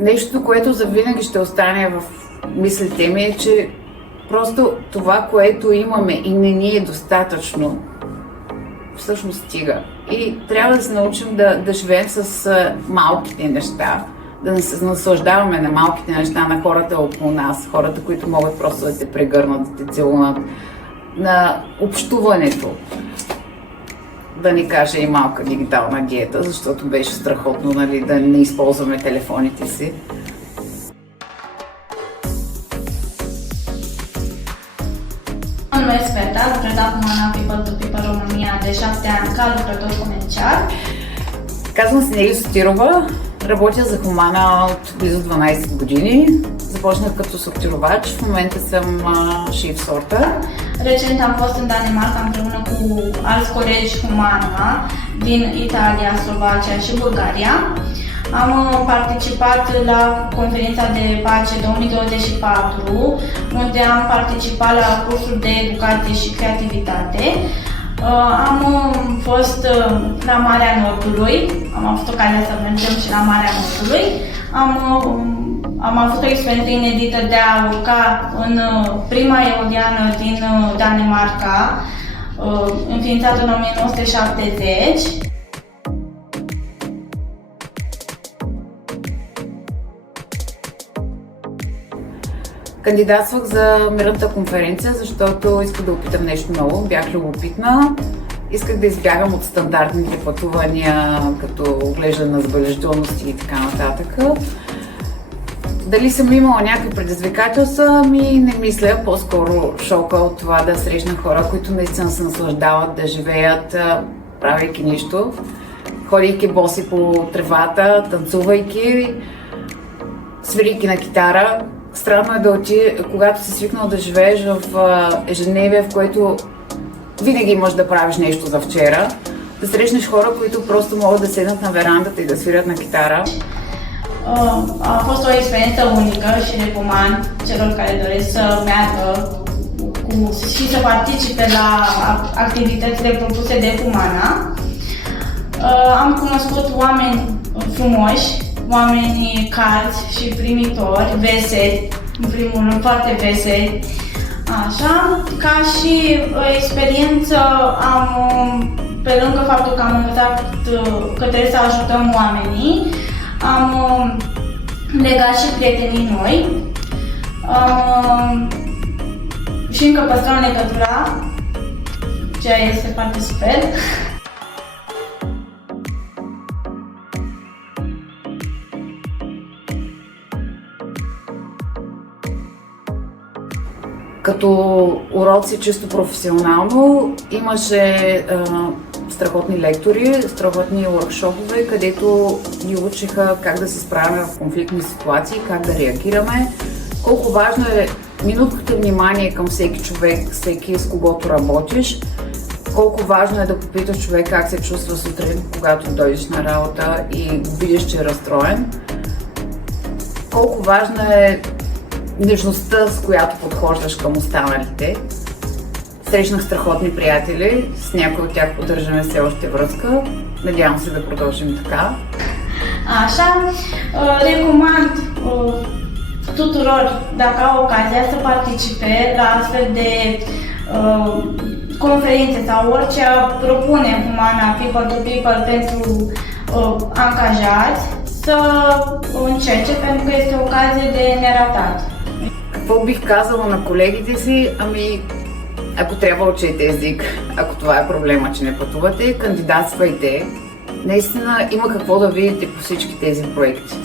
Нещо, което завинаги ще остане в мислите ми е, че просто това, което имаме и не ни е достатъчно, всъщност стига. И трябва да се научим да живеем с малките неща, да се наслаждаваме на малките неща, на хората около нас, хората, които могат просто да те прегърнат, да те целунат, на общуването. Да ни кажа и малка дигитална диета, защото беше страхотно, нали, да не използваме телефоните си. Numesc Sveta, lucrez acum în People to People România de 7 ani ca lucrător comercial. Казвам се Нели Сотирова, работя за Хумана от близо 12 години. Започнах като сортировач, в момента съм шеф сорта. Recent am fost în Danemarca împreună cu alți colegi Humana din Italia, Slovacia și Bulgaria. Am participat la conferința de pace 2024, unde am participat la cursuri de educație și creativitate. Am fost la Marea Nordului, am avut ocazia să mergem și la Marea Nordului. Am avut o experiență inedită de a urca în prima eoliană din Danemarca, înființată în 1970. Кандидатствах за мирната конференция, защото исках да опитам нещо ново. Бях любопитна. Исках да избягам от стандартните пътувания, като оглеждане на забележителности и така нататък. Дали съм имала някакви предизвикателства? Не мисля. По-скоро шока от това да срещна хора, които наистина се наслаждават да живеят, правейки нищо, ходейки боси по тревата, танцувайки, свирийки на китара. Странно е да когато си свикнал да живееш в ежедневие, в което винаги можеш да правиш нещо за вчера, да срещнеш хора, които просто могат да седнат на верандата и да свирят на китара. A fost o experiență unică și recomand celor care doresc să meargă și să participe la activitățile propuse de Humana. Am cunoscut oameni frumoși, oameni calzi și primitori, veseli, în primul rând foarte veseli. Așa, ca și experiență pe lângă faptul că am învățat că trebuie să ajutăm oamenii, am legat și prietenii noi și încă păstrăm legătura, ceea este foarte super. Като уроци чисто професионално имаше страхотни лектори, страхотни workshoпове, където ни учиха как да се справяме в конфликтни ситуации, как да реагираме, колко важно е минутката внимание към всеки човек, всеки с когото работиш, колко важно е да попиташ човек как се чувства сутрин, когато дойдеш на работа и го видиш, че е разстроен, колко важно е нежността, с която подхождаш към останалите. Срещнах страхотни приятели, с някои от тях поддържаме все още връзка. Надявам се да продължим така. Așa, recomand tuturor, dacă au ocazia, să participe la astfel de conferințe sau orice propune Humana People to People pentru angajați, să încerce, pentru că este o ocazie de neratat. Какво бих казала на колегите си? Ако трябва, учете език. Ако това е проблема, че не пътувате, кандидатствайте. Наистина има какво да видите по всички тези проекти.